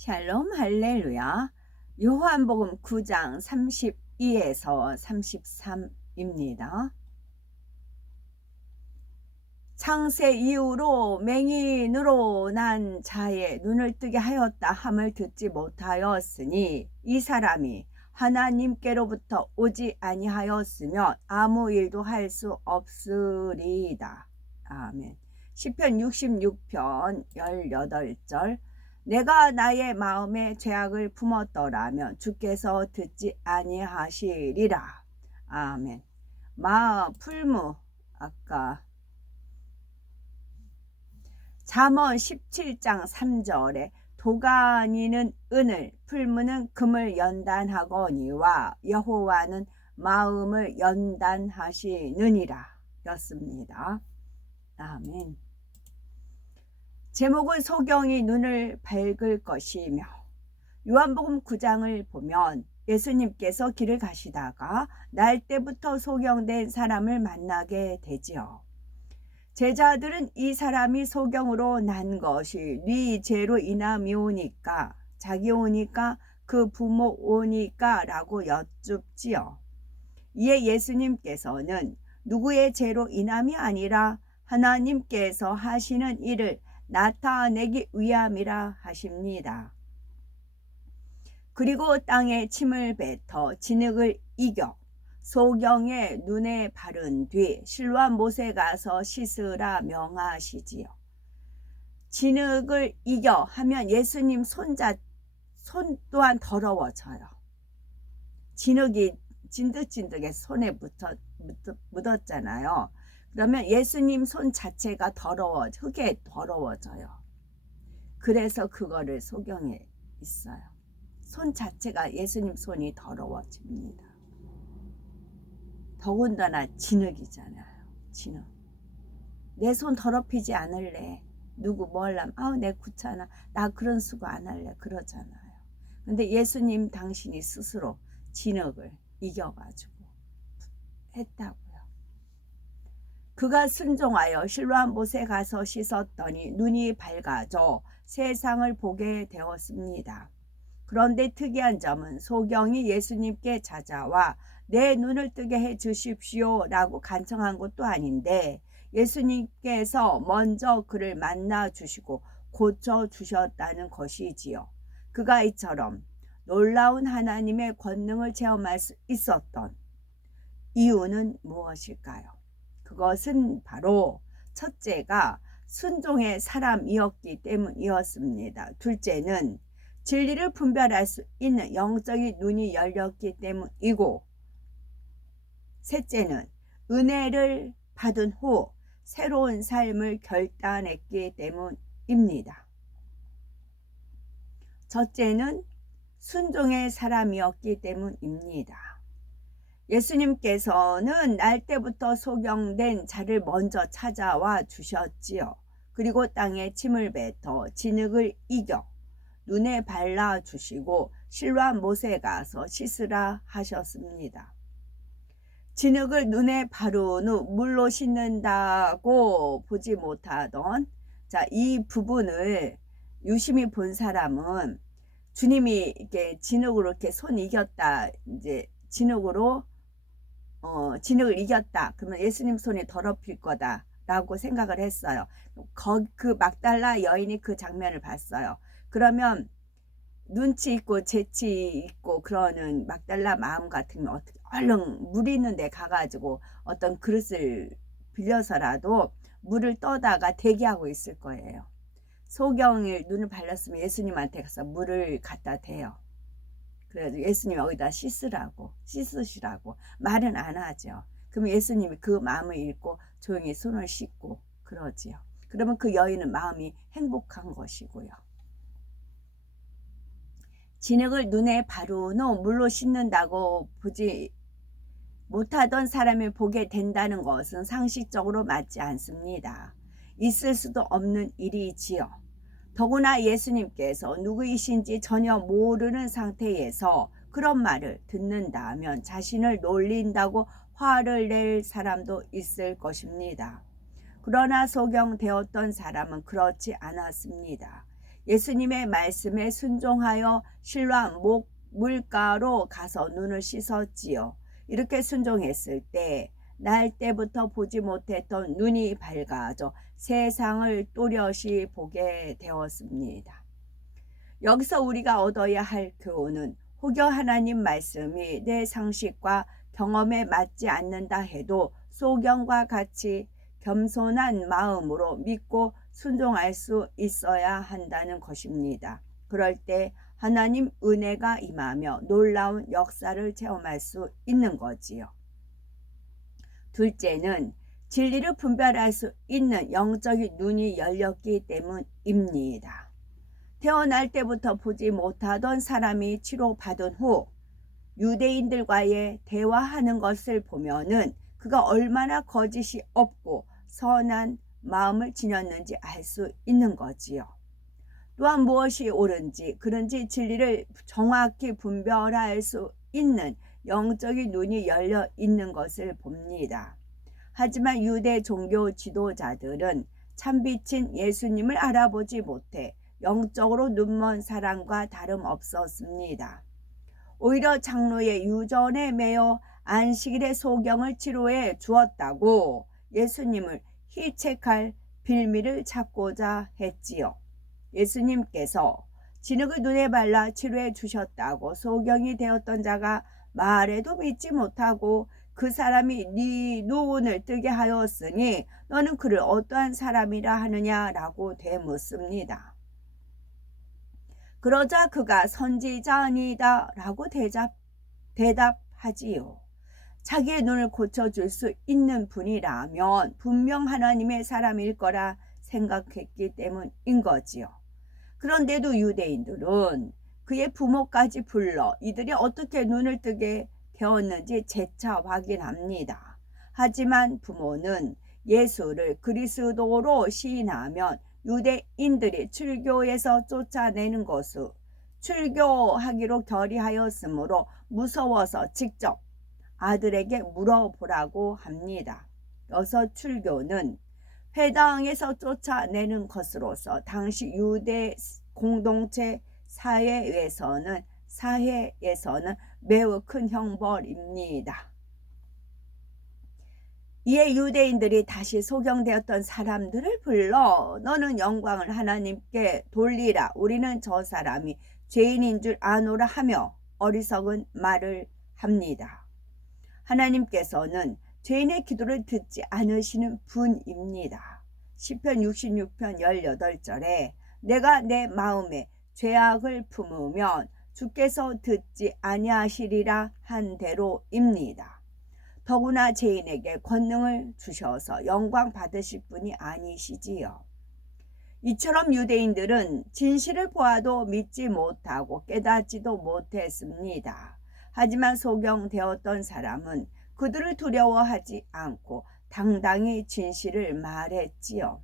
샬롬 할렐루야. 요한복음 9장 32에서 33입니다. 창세 이후로 맹인으로 난 자의 눈을 뜨게 하였다 함을 듣지 못하였으니 이 사람이 하나님께로부터 오지 아니하였으면 아무 일도 할 수 없으리이다. 아멘. 시편 66편 18절. 내가 나의 마음에 죄악을 품었더라면 주께서 듣지 아니하시리라. 아멘. 풀무 아까 잠언 17장 3절에 도가니는 은을, 풀무는 금을 연단하거니와 여호와는 마음을 연단하시느니라 였습니다. 아멘. 제목은 소경이 눈을 밝을 것이며, 요한복음 9장을 보면 예수님께서 길을 가시다가 날 때부터 소경된 사람을 만나게 되지요. 제자들은 이 사람이 소경으로 난 것이 네 죄로 인함이오니까, 자기 오니까 그 부모 오니까 라고 여쭙지요. 이에 예수님께서는 누구의 죄로 인함이 아니라 하나님께서 하시는 일을 나타내기 위함이라 하십니다. 그리고 땅에 침을 뱉어 진흙을 이겨 소경의 눈에 바른 뒤 실로암 못에 가서 씻으라 명하시지요. 진흙을 이겨 하면 예수님 손 또한 더러워져요. 진흙이 진득진득해 손에 묻었잖아요. 그러면 예수님 손 자체가 흙에 더러워져요. 그래서 그거를 소경에 있어요. 손 자체가 예수님 손이 더러워집니다. 더군다나 진흙이잖아요. 진흙. 내 손 더럽히지 않을래. 누구 뭐 하려면 내 귀찮아. 나 그런 수고 안 할래. 그러잖아요. 근데 예수님 당신이 스스로 진흙을 이겨가지고 했다고요. 그가 순종하여 실로암 못에 가서 씻었더니 눈이 밝아져 세상을 보게 되었습니다. 그런데 특이한 점은 소경이 예수님께 찾아와 내 눈을 뜨게 해 주십시오 라고 간청한 것도 아닌데 예수님께서 먼저 그를 만나 주시고 고쳐 주셨다는 것이지요. 그가 이처럼 놀라운 하나님의 권능을 체험할 수 있었던 이유는 무엇일까요? 그것은 바로 첫째가 순종의 사람이었기 때문이었습니다. 둘째는 진리를 분별할 수 있는 영적인 눈이 열렸기 때문이고, 셋째는 은혜를 받은 후 새로운 삶을 결단했기 때문입니다. 첫째는 순종의 사람이었기 때문입니다. 예수님께서는 날 때부터 소경된 자를 먼저 찾아와 주셨지요. 그리고 땅에 침을 뱉어 진흙을 이겨 눈에 발라주시고 실로암 못에 가서 씻으라 하셨습니다. 진흙을 눈에 바른 후 물로 씻는다고 보지 못하던 이 부분을 유심히 본 사람은 주님이 이렇게 진흙으로 이렇게 손 이겼다, 이제 진흙을 이겼다. 그러면 예수님 손이 더럽힐 거다 라고 생각을 했어요. 그 막달라 여인이 그 장면을 봤어요. 그러면 눈치 있고 재치 있고 그러는 막달라 마음 같으면 어떻게 얼른 물 있는 데 가가지고 어떤 그릇을 빌려서라도 물을 떠다가 대기하고 있을 거예요. 소경을 눈을 발랐으면 예수님한테 가서 물을 갖다 대요. 그래서 예수님이 여기다 씻으시라고 말은 안 하죠. 그럼 예수님이 그 마음을 읽고 조용히 손을 씻고 그러지요. 그러면 그 여인은 마음이 행복한 것이고요. 진흙을 눈에 바른 후 물로 씻는다고 보지 못하던 사람이 보게 된다는 것은 상식적으로 맞지 않습니다. 있을 수도 없는 일이지요. 더구나 예수님께서 누구이신지 전혀 모르는 상태에서 그런 말을 듣는다면 자신을 놀린다고 화를 낼 사람도 있을 것입니다. 그러나 소경되었던 사람은 그렇지 않았습니다. 예수님의 말씀에 순종하여 실로암 물가로 가서 눈을 씻었지요. 이렇게 순종했을 때 날 때부터 보지 못했던 눈이 밝아져 세상을 또렷이 보게 되었습니다. 여기서 우리가 얻어야 할 교훈은 혹여 하나님 말씀이 내 상식과 경험에 맞지 않는다 해도 소경과 같이 겸손한 마음으로 믿고 순종할 수 있어야 한다는 것입니다. 그럴 때 하나님 은혜가 임하며 놀라운 역사를 체험할 수 있는 거지요. 둘째는 진리를 분별할 수 있는 영적인 눈이 열렸기 때문입니다. 태어날 때부터 보지 못하던 사람이 치료받은 후 유대인들과의 대화하는 것을 보면은 그가 얼마나 거짓이 없고 선한 마음을 지녔는지 알 수 있는 거지요. 또한 무엇이 옳은지 그른지 진리를 정확히 분별할 수 있는 영적인 눈이 열려 있는 것을 봅니다. 하지만 유대 종교 지도자들은 참빛인 예수님을 알아보지 못해 영적으로 눈먼 사람과 다름없었습니다. 오히려 장로의 유전에 매여 안식일의 소경을 치료해 주었다고 예수님을 힐책할 빌미를 찾고자 했지요. 예수님께서 진흙을 눈에 발라 치료해 주셨다고 소경이 되었던 자가 말해도 믿지 못하고 그 사람이 네 눈을 뜨게 하였으니 너는 그를 어떠한 사람이라 하느냐라고 되묻습니다. 그러자 그가 선지자니이다 라고 대답하지요. 자기의 눈을 고쳐줄 수 있는 분이라면 분명 하나님의 사람일 거라 생각했기 때문인 거지요. 그런데도 유대인들은 그의 부모까지 불러 이들이 어떻게 눈을 뜨게 되었는지 재차 확인합니다. 하지만 부모는 예수를 그리스도로 시인하면 유대인들이 출교에서 쫓아내는 것을 출교하기로 결의하였으므로 무서워서 직접 아들에게 물어보라고 합니다. 여기서 출교는 회당에서 쫓아내는 것으로서 당시 유대 공동체 사회에서는 매우 큰 형벌입니다. 이에 유대인들이 다시 소경되었던 사람들을 불러 너는 영광을 하나님께 돌리라. 우리는 저 사람이 죄인인 줄 아노라 하며 어리석은 말을 합니다. 하나님께서는 죄인의 기도를 듣지 않으시는 분입니다. 시편 66편 18절에 내가 내 마음에 죄악을 품으면 주께서 듣지 아니하시리라 한 대로입니다. 더구나 죄인에게 권능을 주셔서 영광 받으실 분이 아니시지요. 이처럼 유대인들은 진실을 보아도 믿지 못하고 깨닫지도 못했습니다. 하지만 소경되었던 사람은 그들을 두려워하지 않고 당당히 진실을 말했지요.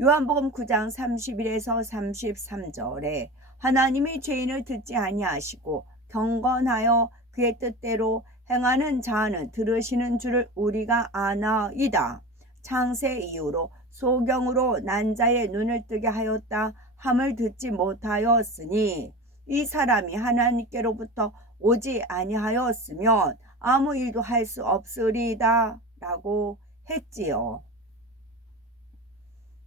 요한복음 9장 31에서 33절에 하나님이 죄인을 듣지 아니하시고 경건하여 그의 뜻대로 행하는 자는 들으시는 줄을 우리가 아나이다. 창세 이후로 소경으로 난 자의 눈을 뜨게 하였다 함을 듣지 못하였으니 이 사람이 하나님께로부터 오지 아니하였으면 아무 일도 할 수 없으리다 라고 했지요.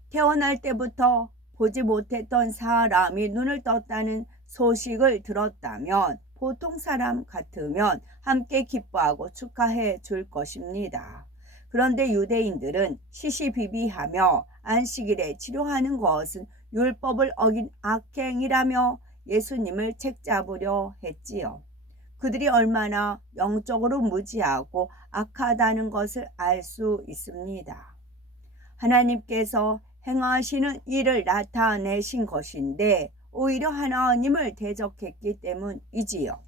태어날 때부터 보지 못했던 사람이 눈을 떴다는 소식을 들었다면 보통 사람 같으면 함께 기뻐하고 축하해 줄 것입니다. 그런데 유대인들은 시시비비하며 안식일에 치료하는 것은 율법을 어긴 악행이라며 예수님을 책잡으려 했지요. 그들이 얼마나 영적으로 무지하고 악하다는 것을 알 수 있습니다. 하나님께서 행하시는 일을 나타내신 것인데 오히려 하나님을 대적했기 때문이지요.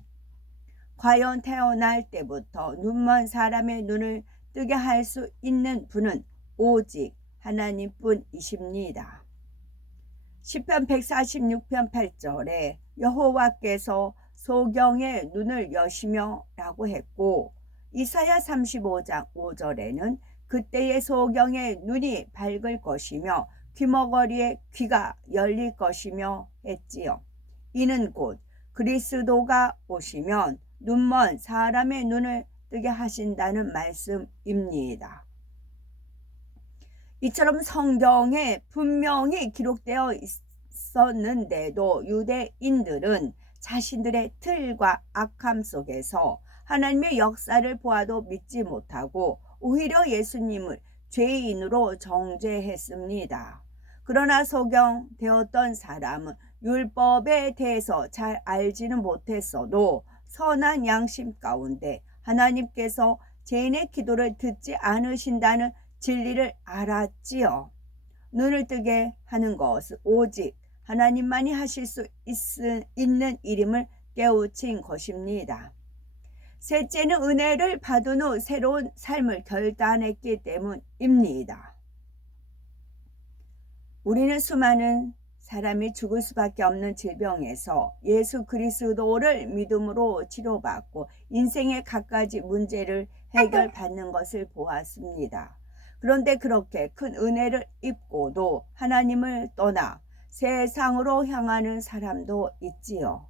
과연 태어날 때부터 눈먼 사람의 눈을 뜨게 할 수 있는 분은 오직 하나님뿐이십니다. 시편 146편 8절에 여호와께서 소경의 눈을 여시며 라고 했고 이사야 35장 5절에는 그때의 소경의 눈이 밝을 것이며 귀머거리에 귀가 열릴 것이며 했지요. 이는 곧 그리스도가 오시면 눈먼 사람의 눈을 뜨게 하신다는 말씀입니다. 이처럼 성경에 분명히 기록되어 있었는데도 유대인들은 자신들의 틀과 악함 속에서 하나님의 역사를 보아도 믿지 못하고 오히려 예수님을 죄인으로 정죄했습니다. 그러나 소경되었던 사람은 율법에 대해서 잘 알지는 못했어도 선한 양심 가운데 하나님께서 죄인의 기도를 듣지 않으신다는 진리를 알았지요. 눈을 뜨게 하는 것은 오직 하나님만이 하실 수 있는 일임을 깨우친 것입니다. 셋째는 은혜를 받은 후 새로운 삶을 결단했기 때문입니다. 우리는 수많은 사람이 죽을 수밖에 없는 질병에서 예수 그리스도를 믿음으로 치료받고 인생의 갖가지 문제를 해결받는 것을 보았습니다. 그런데 그렇게 큰 은혜를 입고도 하나님을 떠나 세상으로 향하는 사람도 있지요.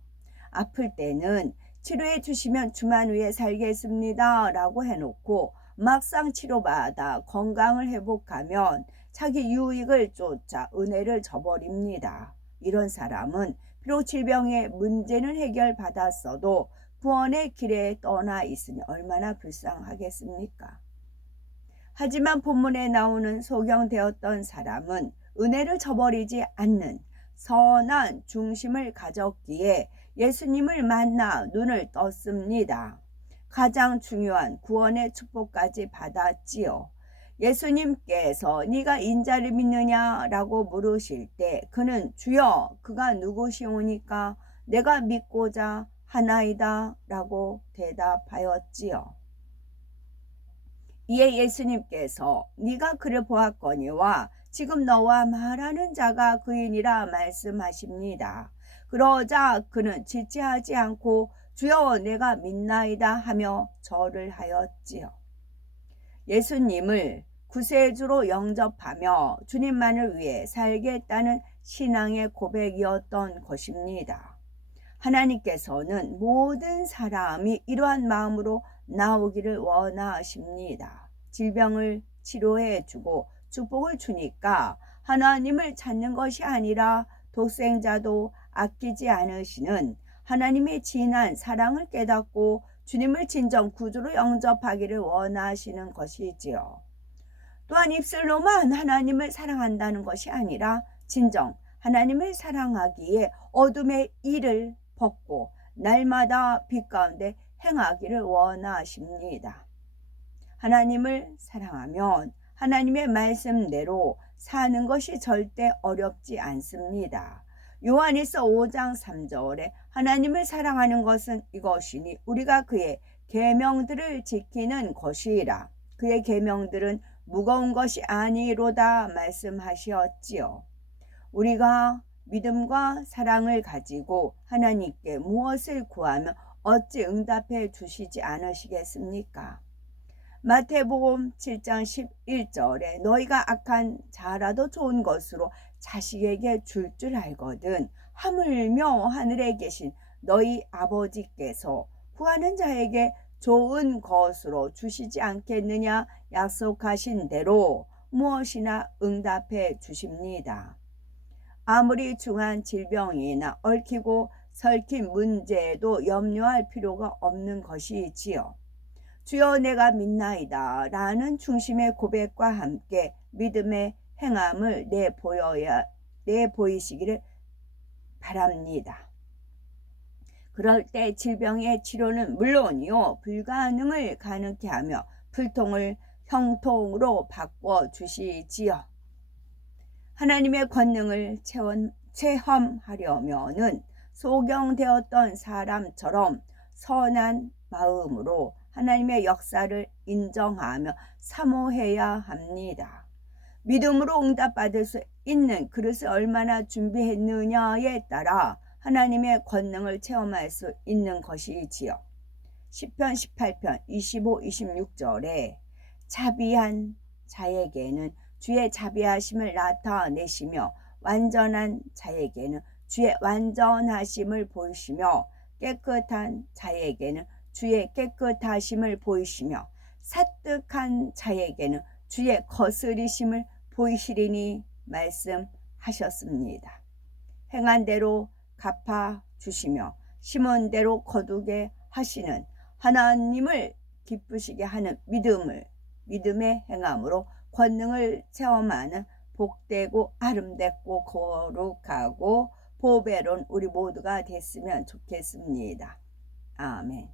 아플 때는 치료해 주시면 주만 위에 살겠습니다 라고 해놓고 막상 치료받아 건강을 회복하면 자기 유익을 쫓아 은혜를 저버립니다. 이런 사람은 비록 질병의 문제는 해결받았어도 구원의 길에 떠나 있으니 얼마나 불쌍하겠습니까? 하지만 본문에 나오는 소경되었던 사람은 은혜를 저버리지 않는 선한 중심을 가졌기에 예수님을 만나 눈을 떴습니다. 가장 중요한 구원의 축복까지 받았지요. 예수님께서 네가 인자를 믿느냐라고 물으실 때 그는 주여 그가 누구시오니까 내가 믿고자 하나이다 라고 대답하였지요. 이에 예수님께서 네가 그를 보았거니와 지금 너와 말하는 자가 그이니라 말씀하십니다. 그러자 그는 지체하지 않고 주여 내가 믿나이다 하며 절을 하였지요. 예수님을 구세주로 영접하며 주님만을 위해 살겠다는 신앙의 고백이었던 것입니다. 하나님께서는 모든 사람이 이러한 마음으로 나오기를 원하십니다. 질병을 치료해 주고 축복을 주니까 하나님을 찾는 것이 아니라 독생자도 아끼지 않으시는 하나님의 진한 사랑을 깨닫고 주님을 진정 구주로 영접하기를 원하시는 것이지요. 또한 입술로만 하나님을 사랑한다는 것이 아니라 진정 하나님을 사랑하기에 어둠의 일을 벗고 날마다 빛 가운데 행하기를 원하십니다. 하나님을 사랑하면 하나님의 말씀대로 사는 것이 절대 어렵지 않습니다. 요한일서 5장 3절에 하나님을 사랑하는 것은 이것이니 우리가 그의 계명들을 지키는 것이라. 그의 계명들은 무거운 것이 아니로다 말씀하셨지요. 우리가 믿음과 사랑을 가지고 하나님께 무엇을 구하면 어찌 응답해 주시지 않으시겠습니까? 마태복음 7장 11절에 너희가 악한 자라도 좋은 것으로 자식에게 줄 알거든 하물며 하늘에 계신 너희 아버지께서 구하는 자에게 좋은 것으로 주시지 않겠느냐 약속하신 대로 무엇이나 응답해 주십니다. 아무리 중한 질병이나 얽히고 설킨 문제에도 염려할 필요가 없는 것이지요. 주여 내가 믿나이다 라는 중심의 고백과 함께 믿음의 행함을 내보이시기를 바랍니다. 그럴 때 질병의 치료는 물론이요 불가능을 가능케 하며 불통을 형통으로 바꿔주시지요. 하나님의 권능을 체험하려면은 소경되었던 사람처럼 선한 마음으로 하나님의 역사를 인정하며 사모해야 합니다. 믿음으로 응답받을 수 있는 그릇을 얼마나 준비했느냐에 따라 하나님의 권능을 체험할 수 있는 것이지요. 시편 18편 25, 26절에 자비한 자에게는 주의 자비하심을 나타내시며 완전한 자에게는 주의 완전하심을 보이시며 깨끗한 자에게는 주의 깨끗하심을 보이시며 사뜩한 자에게는 주의 거스리심을 보이시리니 말씀하셨습니다. 행한 대로 갚아 주시며 심은 대로 거두게 하시는 하나님을 기쁘시게 하는 믿음의 행함으로 권능을 체험하는 복되고 아름답고 거룩하고 보배로운 우리 모두가 됐으면 좋겠습니다. 아멘.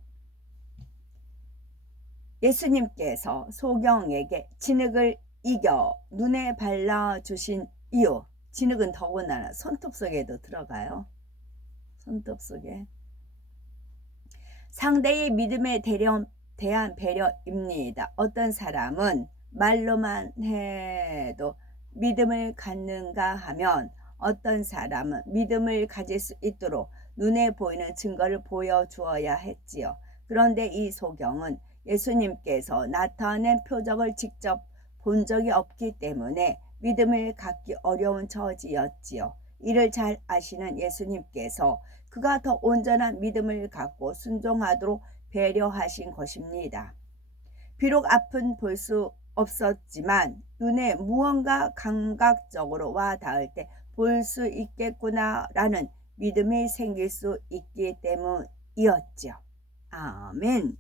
예수님께서 소경에게 진흙을 이겨 눈에 발라주신 이유, 진흙은 더군다나 손톱 속에도 들어가요. 손톱 속에. 상대의 믿음에 대한 배려입니다. 어떤 사람은 말로만 해도 믿음을 갖는가 하면 어떤 사람은 믿음을 가질 수 있도록 눈에 보이는 증거를 보여주어야 했지요. 그런데 이 소경은 예수님께서 나타낸 표적을 직접 본 적이 없기 때문에 믿음을 갖기 어려운 처지였지요. 이를 잘 아시는 예수님께서 그가 더 온전한 믿음을 갖고 순종하도록 배려하신 것입니다. 비록 앞은 볼 수 없었지만 눈에 무언가 감각적으로 와 닿을 때 볼 수 있겠구나라는 믿음이 생길 수 있기 때문이었죠. 아멘.